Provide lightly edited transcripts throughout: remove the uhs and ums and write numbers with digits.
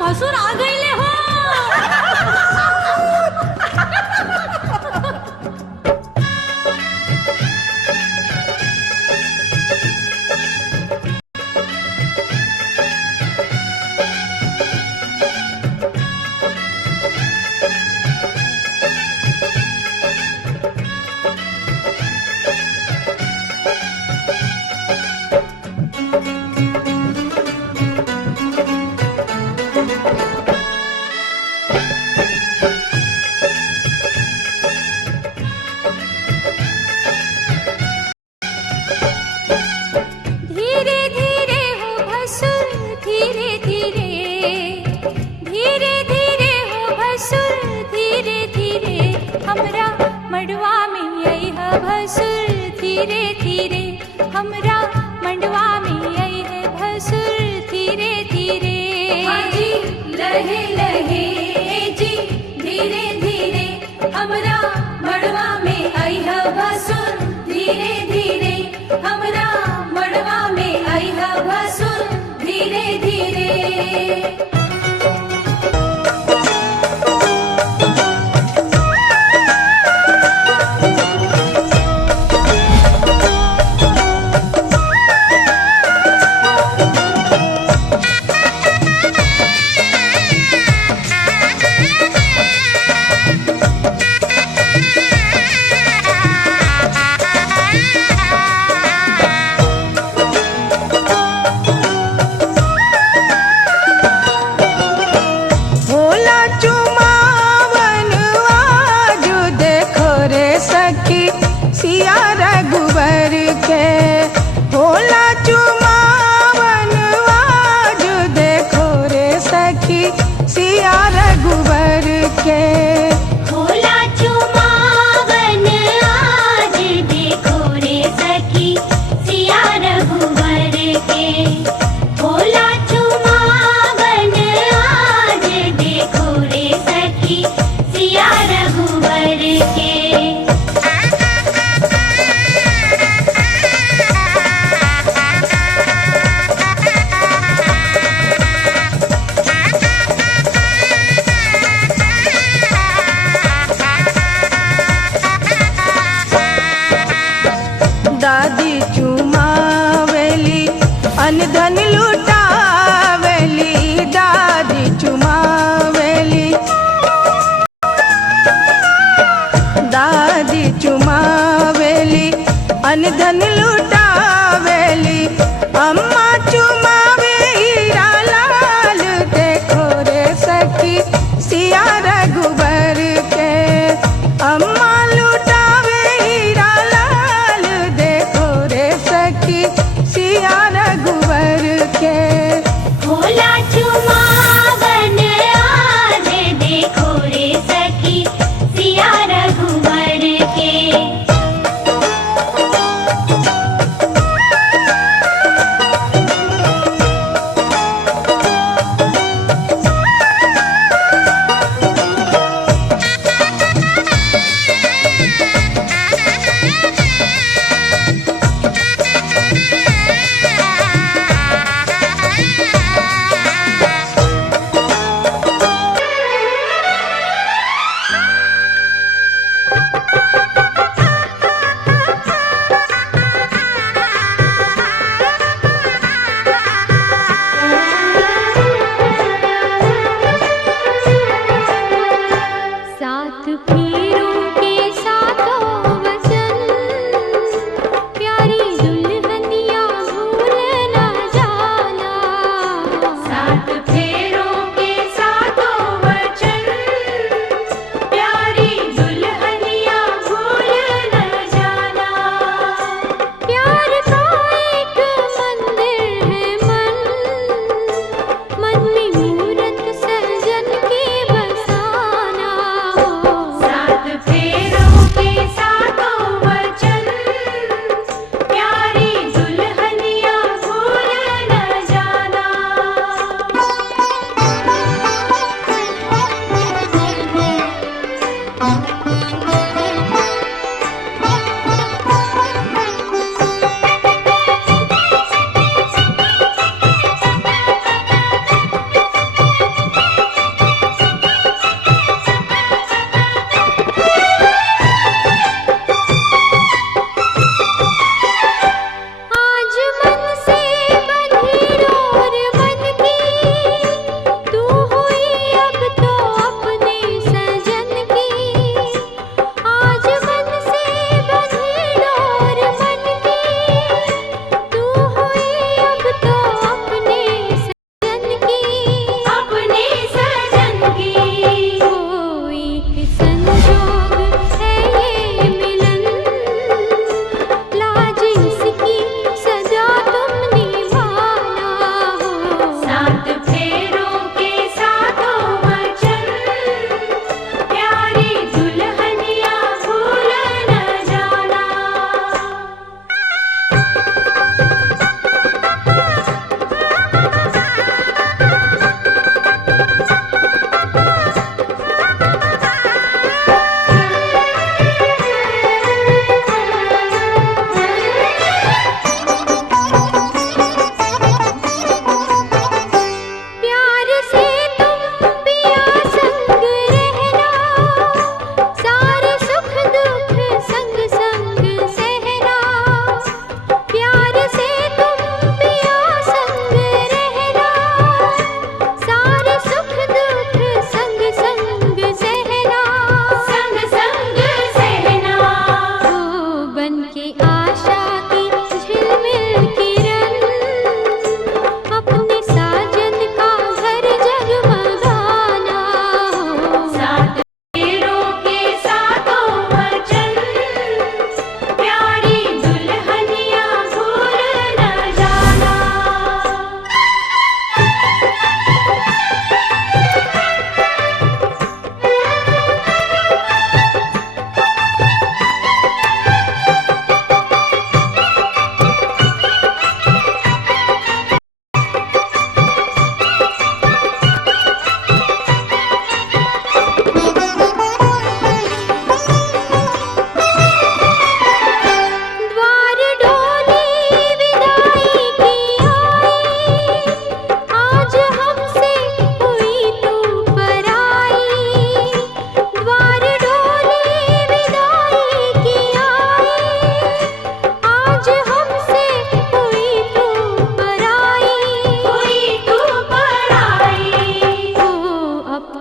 भसुर आ गईले हो। धीरे धीरे हमरा मंडवा में आई है भसुर धीरे धीरे। हाँ जी लहे लहे जी धीरे धीरे हमरा मंडवा में आई है भसुर धीरे धीरे हमरा मंडवा में आई है भसुर धीरे धीरे। सिया रघुवर के भोला चुमावन आज देखो रे सखी सिया रघुवर के। भोला चुमावन आज देखो रे सखी सिया रघुवर के। भोला चुमावन आज देखो रे सखी सिया रघुवर के।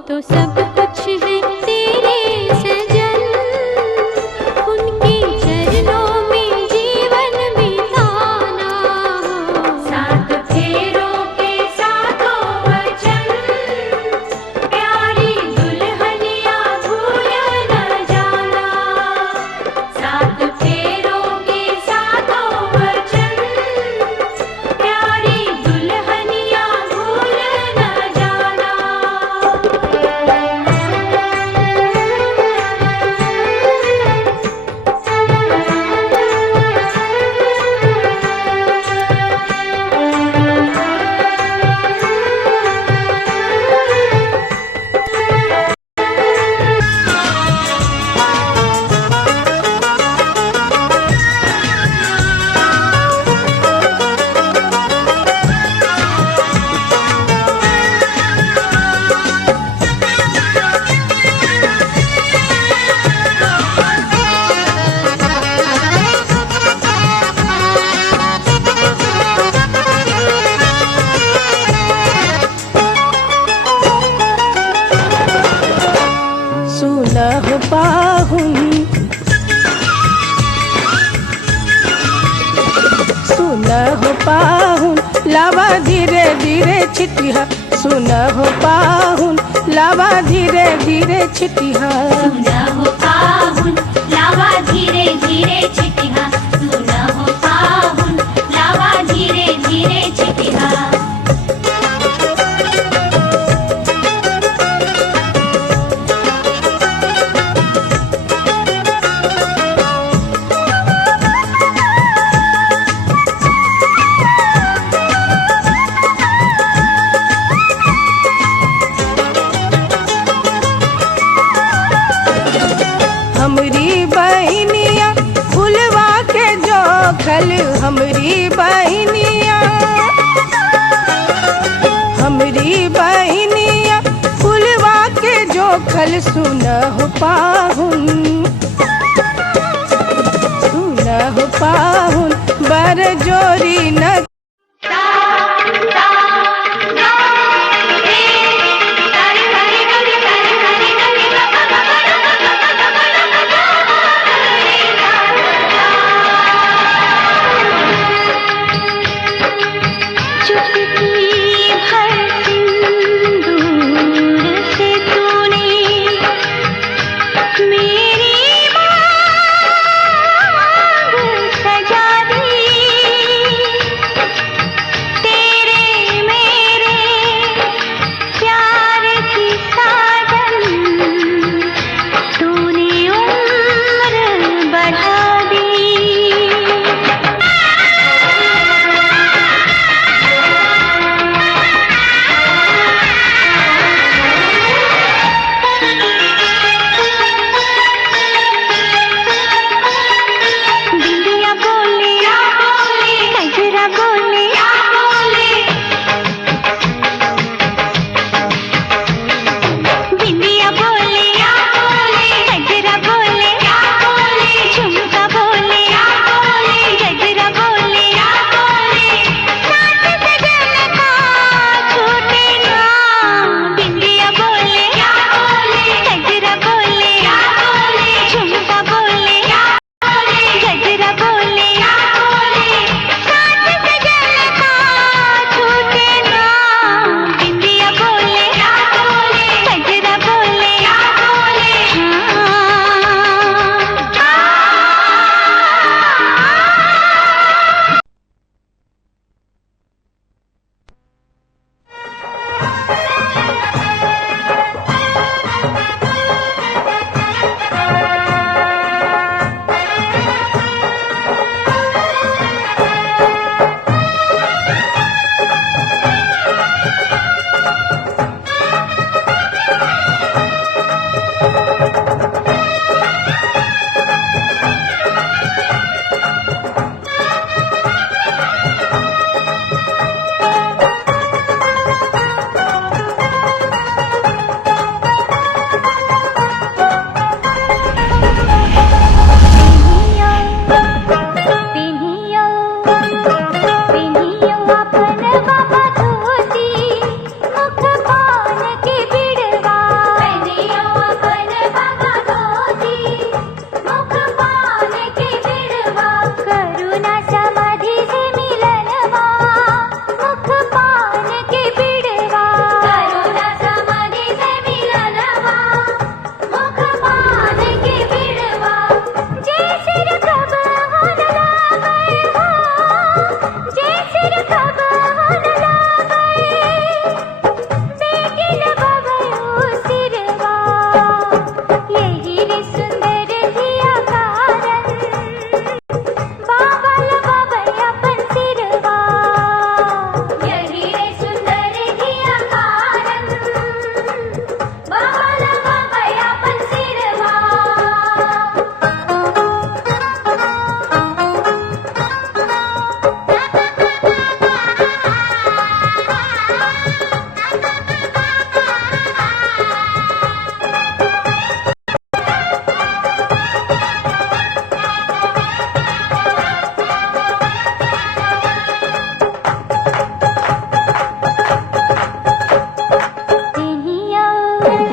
तो सब कुछ है तेरे सजन, उनके चरणों में जीवन बिताना हो। सात फेरों के सातों वचन, प्यारी दुल्हनिया भूल न जाना। सात फेरों के सातों वचन, प्यारी दुल्हनिया भूल न जाना। सुलह पाहुन, सुलह पाहुन, लावा धीरे धीरे छिटिया। सुलह पाहुन, लावा धीरे धीरे छिटिया। सुना हो पाहुन लावा धीरे धीरे छिटिहा। सुना हो पाहुन लावा धीरे धीरे छिटिहा। हमरी बहनिया फुलवा के जोखल, हमरी बहनिया, हमरी बहनिया फुलवा के जोखल। सुनह पाहुन, सुनह पाहुन, बर जोरी न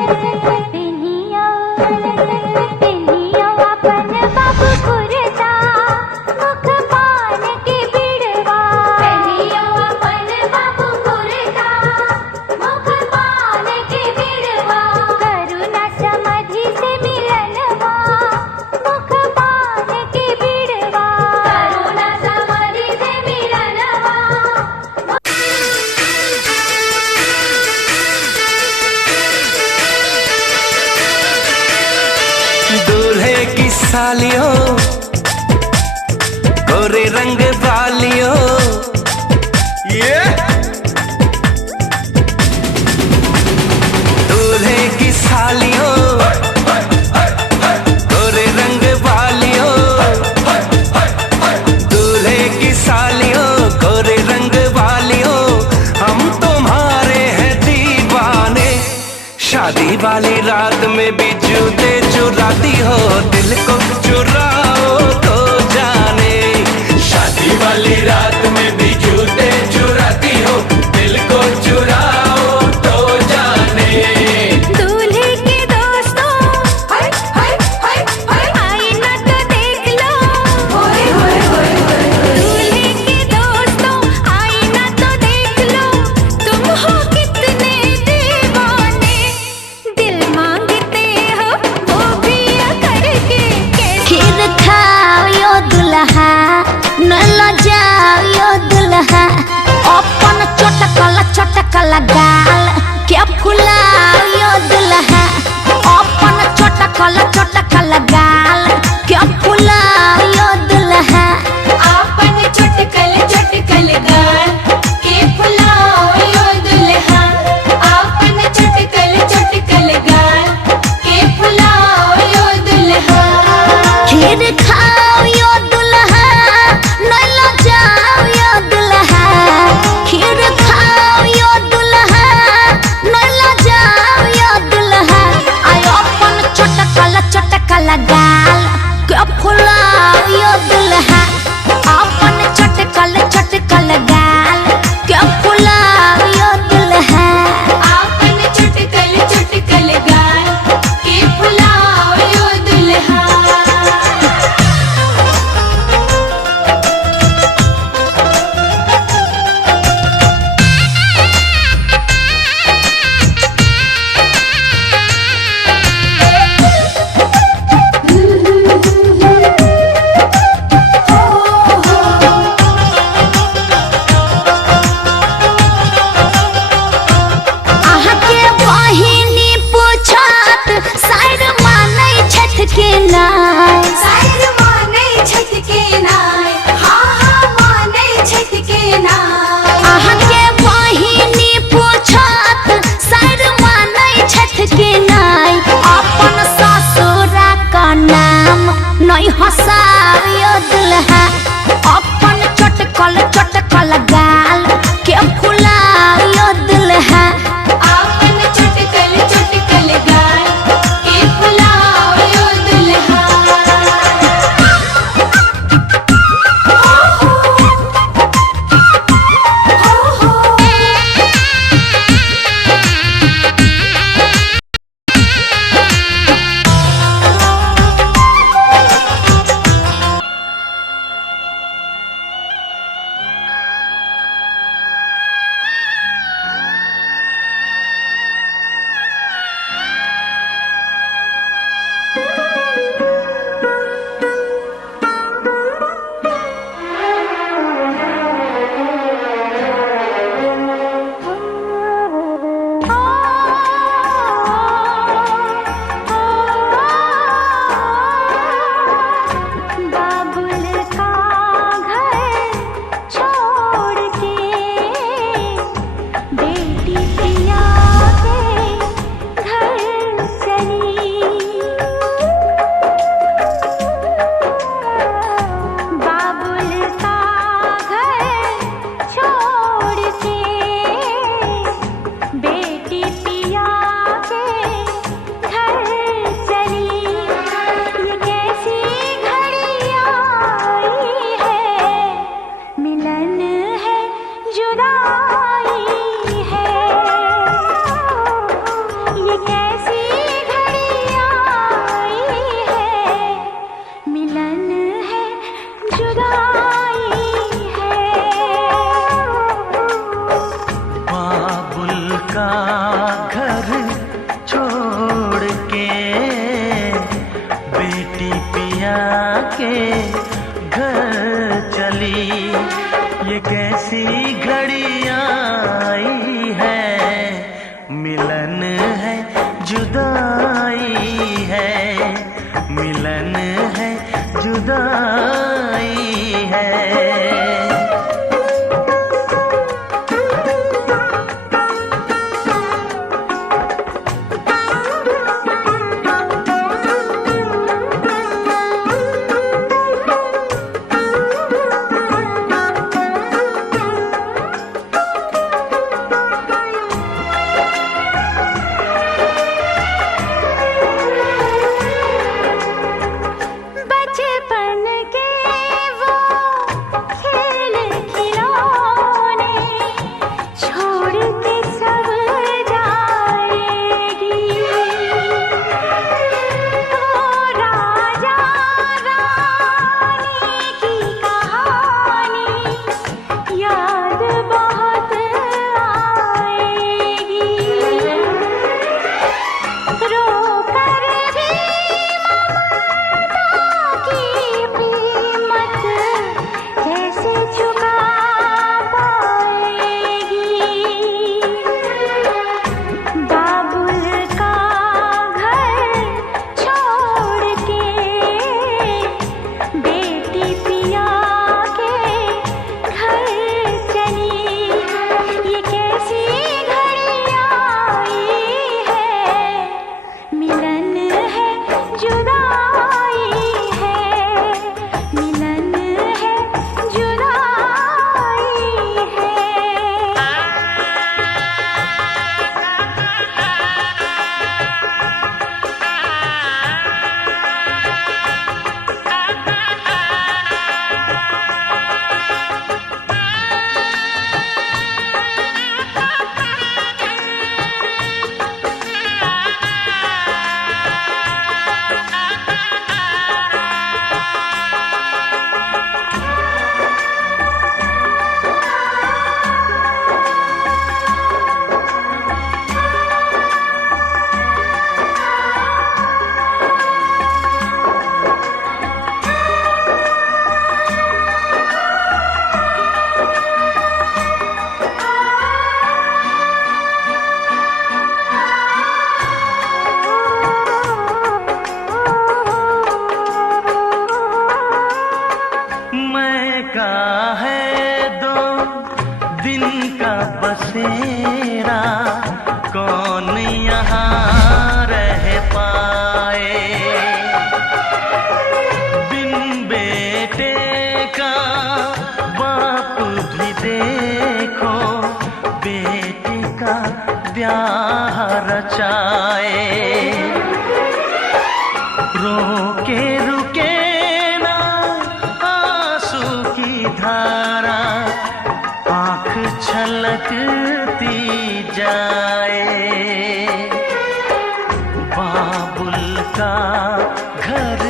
पेनिया पेनिया अपन बाबू कुरता मुख पान के बिड़वा पेनिया अपन बाबू कुरता मुख पान के बिड़वा करुणा समाधि से मिलनवा मुख पान के बिड़वा करुणा समाधि से मिलनवा दूल्हे की सालियों गोरे रंग वालियों ये दूल्हे की सालियों गोरे रंग वालियों दूल्हे की सालियों गोरे रंग वालियों हम तुम्हारे हैं दीवाने शादी वाली रात में भी जूते चुराती हो दिल को चुराओ तो जाने शादी वाली रात में भी जूते चुराती हो दिल को चुराओ तो जाने दूल्हे के दोस्तों हाय हाय हाय हाय आईना तो देख लो होए होए होए होए दूल्हे के दोस्तों आईना तो देख लो तुम हो कितने दीवाने दिल मांगते हो वो भी करके खीर खाओ यो दुल्हा न लजाओ यो दुल्हा अपन चटकल गाल के फुलाओ यो दुल्हा अपन चटकल गाल के फुलाओ यो दुल्हा आपन चटकल गाल के फुलाओ यो दुल्हा आपन चटकल गाल के फुलाओ यो दुल्हा खीर खाओ यो दुल्हा न लजाओ यो दुल्हा खीर खाओ यो दुल्हा न लजाओ यो दुल्हा आय अपन चटकल गाल के फुलाओ यो दुल्हा अपन चटकल गाल के फुलाओ यो दुल्हा आपन चटकल गाल के फुलाओ यो दुल्हा ब्याह रचाए। रोके रुके ना आंसू की धारा, आंख छलकती जाए। बाबुल का घर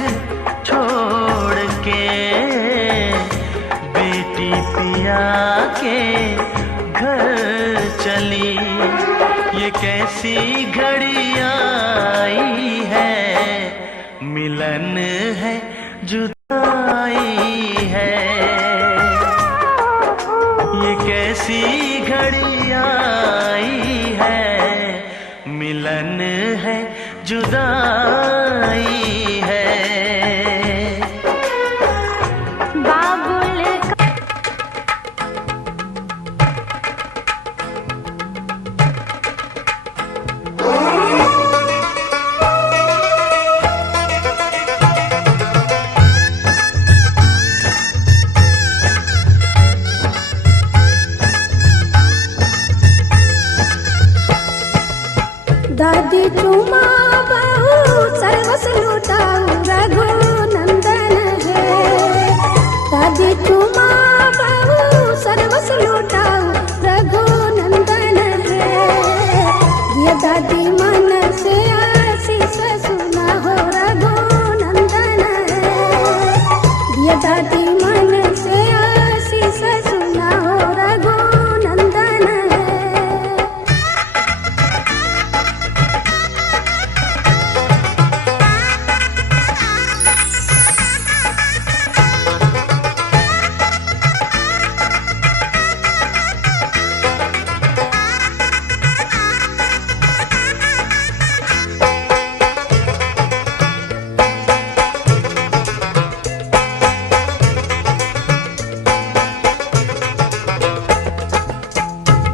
छोड़ के बेटी पिया के घर चली, ये कैसी घड़ी आई है, मिलन है जुदाई है। ये कैसी घड़ी आई है, मिलन है जुदाई है। बाबुल का दादी चुमा बहू सर्वस लुटाऊ रघुनंदन है। दादी चुमा बहू सर्वस लुटाऊ रघुनंदन है। ये दादी मन से आशीष सुना हो रघुनंदन है। ये दादी मन से आशीष सुना हो रघुनंदन है।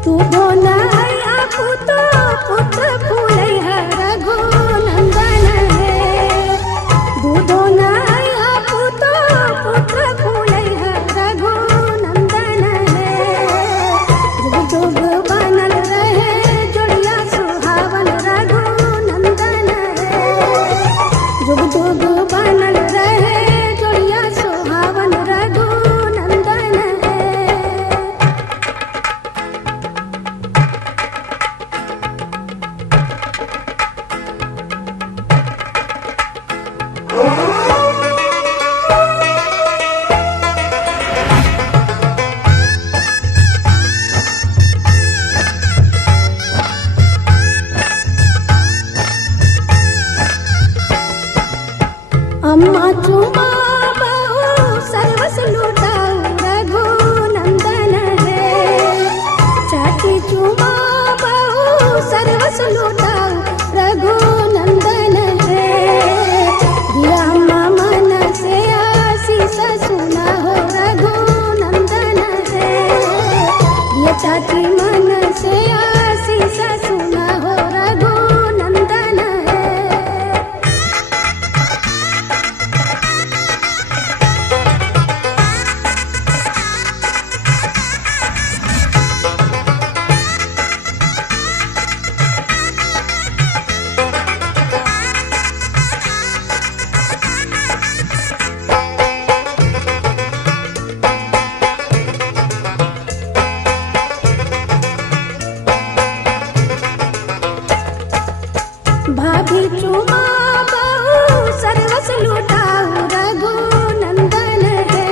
तू बोलाया पुतो पुत फूलैया रघुनंदन है। तू बोलाया पुतो पुत्र फूलैया रघुनंदन है। जुग जुग बनल रहे जोड़िया सुहावन रघुनंदन है। जुग जुग बनल रहे जोड़िया सुहावन रघुनंदन है। अम्मा चुमा बहू सर्वस लुटाऊ रघुनंदन है। चाची चुमा बहू सर्वस लुटाऊ रघुनंदन है। दिया अम्मा मन से आशीष सुना हो रघुनंदन है। ये चाची मन से आशीष सुना हो रघुनंदन है। भाभी चुमा बहू सर्वस लुटाऊ रघुनंदन है।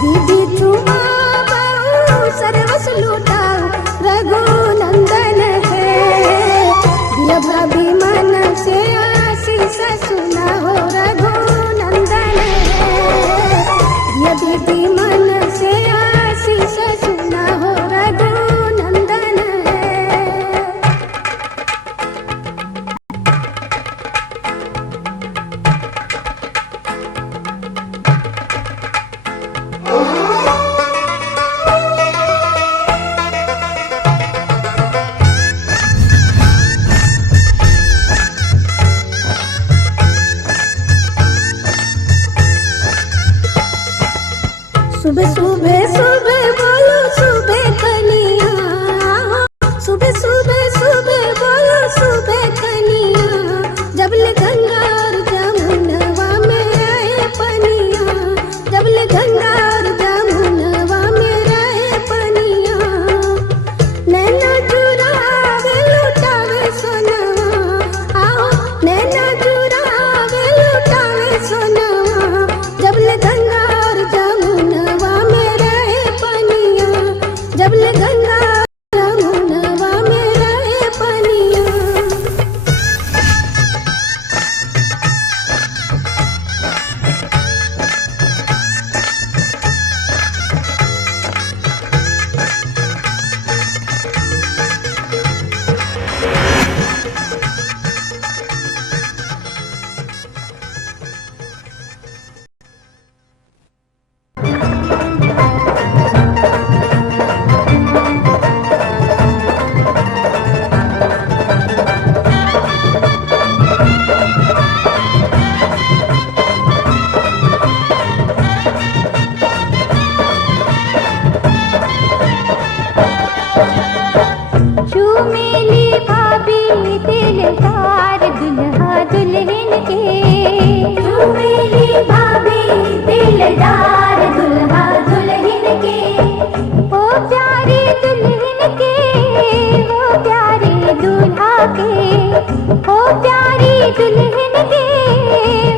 दीदी चुमा बहू सर्वस लुटाऊ रघुनंदन है। दिया भाभी मन से आशीष सुना हो रघुनंदन है। दिया दीदी मन से आशीष सुना हो रघुनंदन है। हो प्यारी दुल्हन के,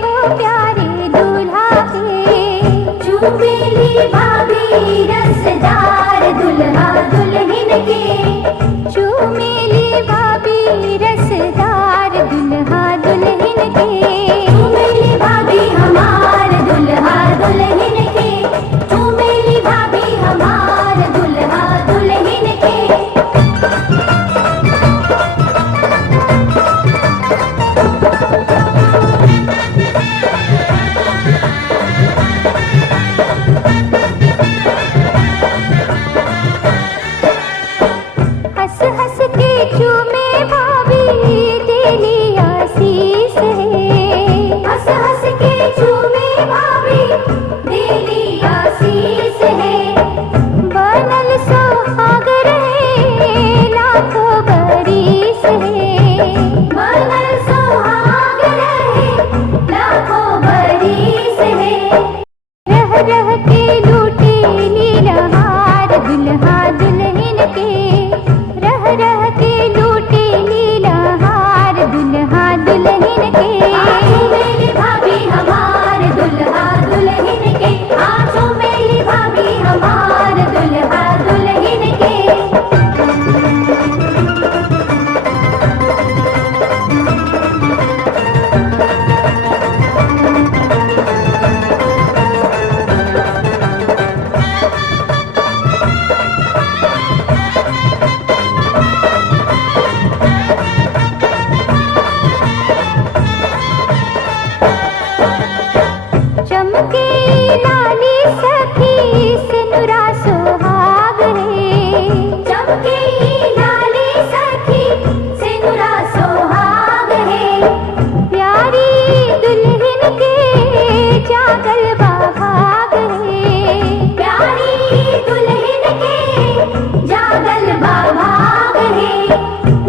हो प्यारे दूल्हा के। चुमेली भाभी रसदार दुल्हा दुल्हन के, चूमेली भाभी रसदार दुल्हा दुल्हन के। चुमेली भाभी हमार दुल्हा दुल्हन के, चुमेली भाभी हमार दुल्हा दुल्हन के। हंस हंस के चूमे भाभी तेरी आशीष है। हंस हंस के चूमे भाभी तेरी आशीष है। बनल सुहाग रहे लाखों बरिस है। बनल सुहाग रहे लाखों बरिस है। रह रह के लूटे लीलहार दुल्हा दुल्हन के। रह रह के लूटे लीलहार दुल्हा दुल्हन के। चुमेली भाभी हमार दुल्हा दुल्हन के, चुमेली भाभी हमार दुल्हा दुल्हन के। चमके लाली सखी सिनुरा सुहाग रे। चमके लाली सखी सिनुरा सोहाग है। प्यारी दुल्हन के जागल बाभाग रे। प्यारी दुल्हन के जागल बाभाग है।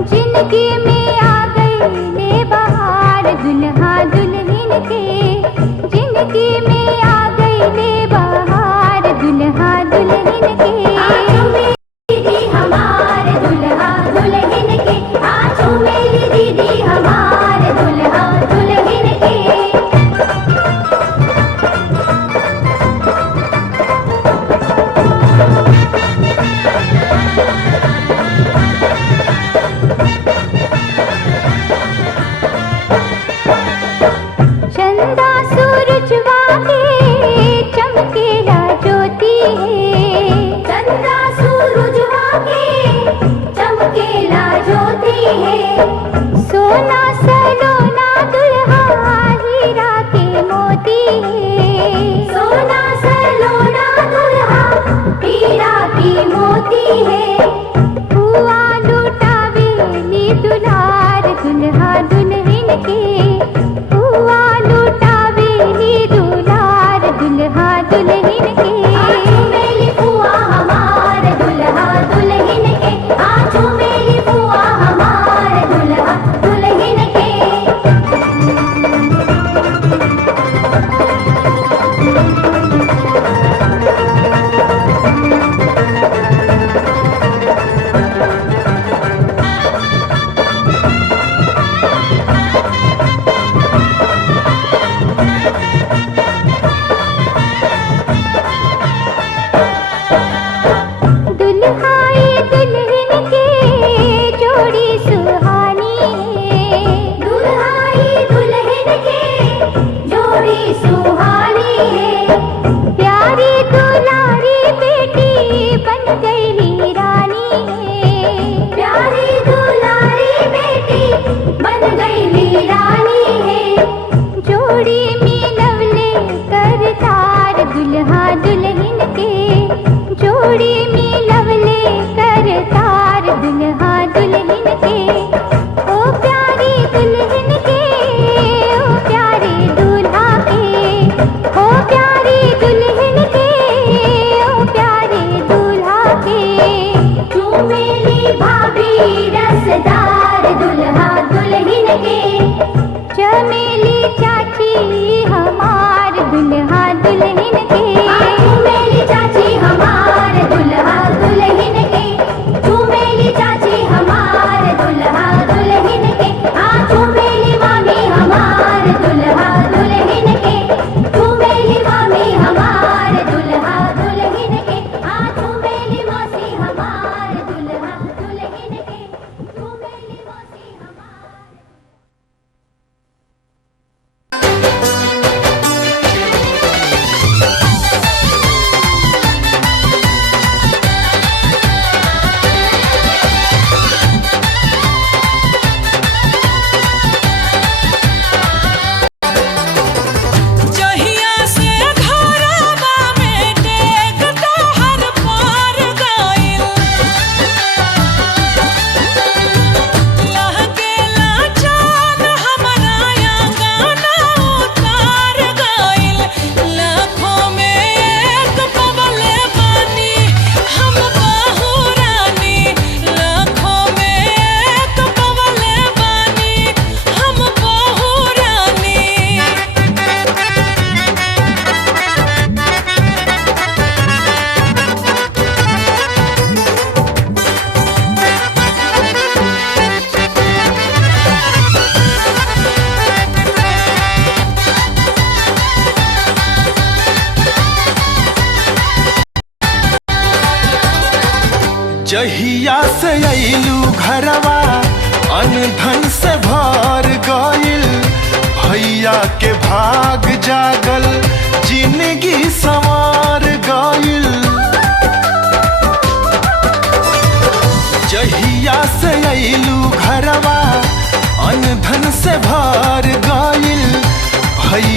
जिंदगी में आ गई ले बहार दुल्हा दुल्हन के। जिंदगी में आ गई ले बहार दुल्हा दुल्हन के। दीदी हमार दुल्हा दुल्हन के, चुमेली दीदी हमार दुल्हा दुल्हन के। चंदा सूरजवा के चमकेला ज्योति है। चंदा सूरजवा के चमकेला ज्योति है। सोना सलोना दुल्हा हीरा के मोती है। सोना सलोना दुल्हा हीरा की मोती है। हुआ लुटावेली दुलार दुल्हा दुल्हन के। हुआ लुटावेली दुलार दुल्हा दुल्हन के। चुमेली बुआ हमार दुल्हा दुल्हन के, चुमेली बुआ हमार दुल्हा दुल्हन के।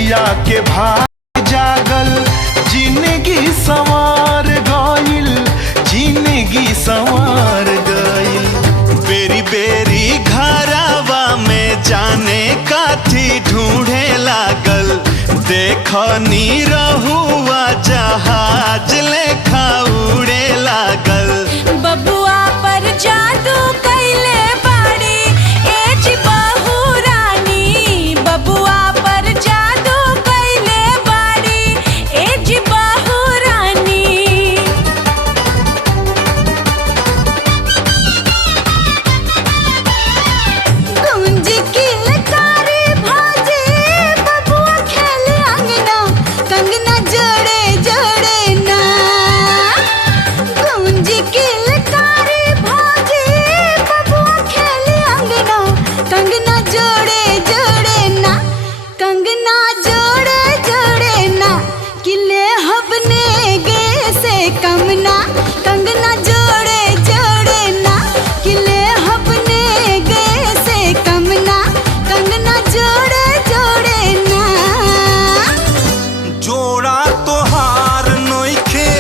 भैया के भाग जागल, जिंदगी संवार गइल, जिंदगी संवार गइल। बेरी बेरी घरवा में जाने काथी ढूंढे लागल, देखनी रहुआ जहाज लेखा उड़े लागल। बबुआ पर जादू कैले बाड़ी एज बहू रानी, बबुआ पर जादू कैले बाड़ी एज बहू रानी। गुंज की लकारी भाजे बबुआ खेले अंगना, कंगना जोड़े जोड़े ना। गुंज की लकारी भाजे बबुआ खेले अंगना, कंगना जोड़े जोड़े ना, कंगना जोड़े जोड़े ना। किले हबने गे से कमना, कंगना जोड़े जोड़े ना। किले हबने गे से कमना, कंगना जोड़े जोड़े ना। जोड़ा तोहार नोखे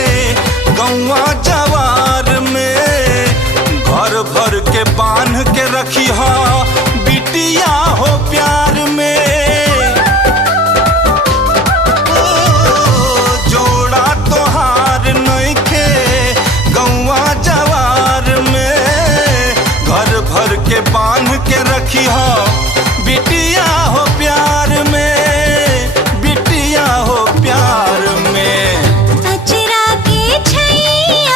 गौवा जवार में, घर भर के बांध के रखी हा बिटिया हो प्यार में। ओ, जोड़ा तोहार नोखे गौवा जवार में, घर भर के बांध के रखी हा बिटिया हो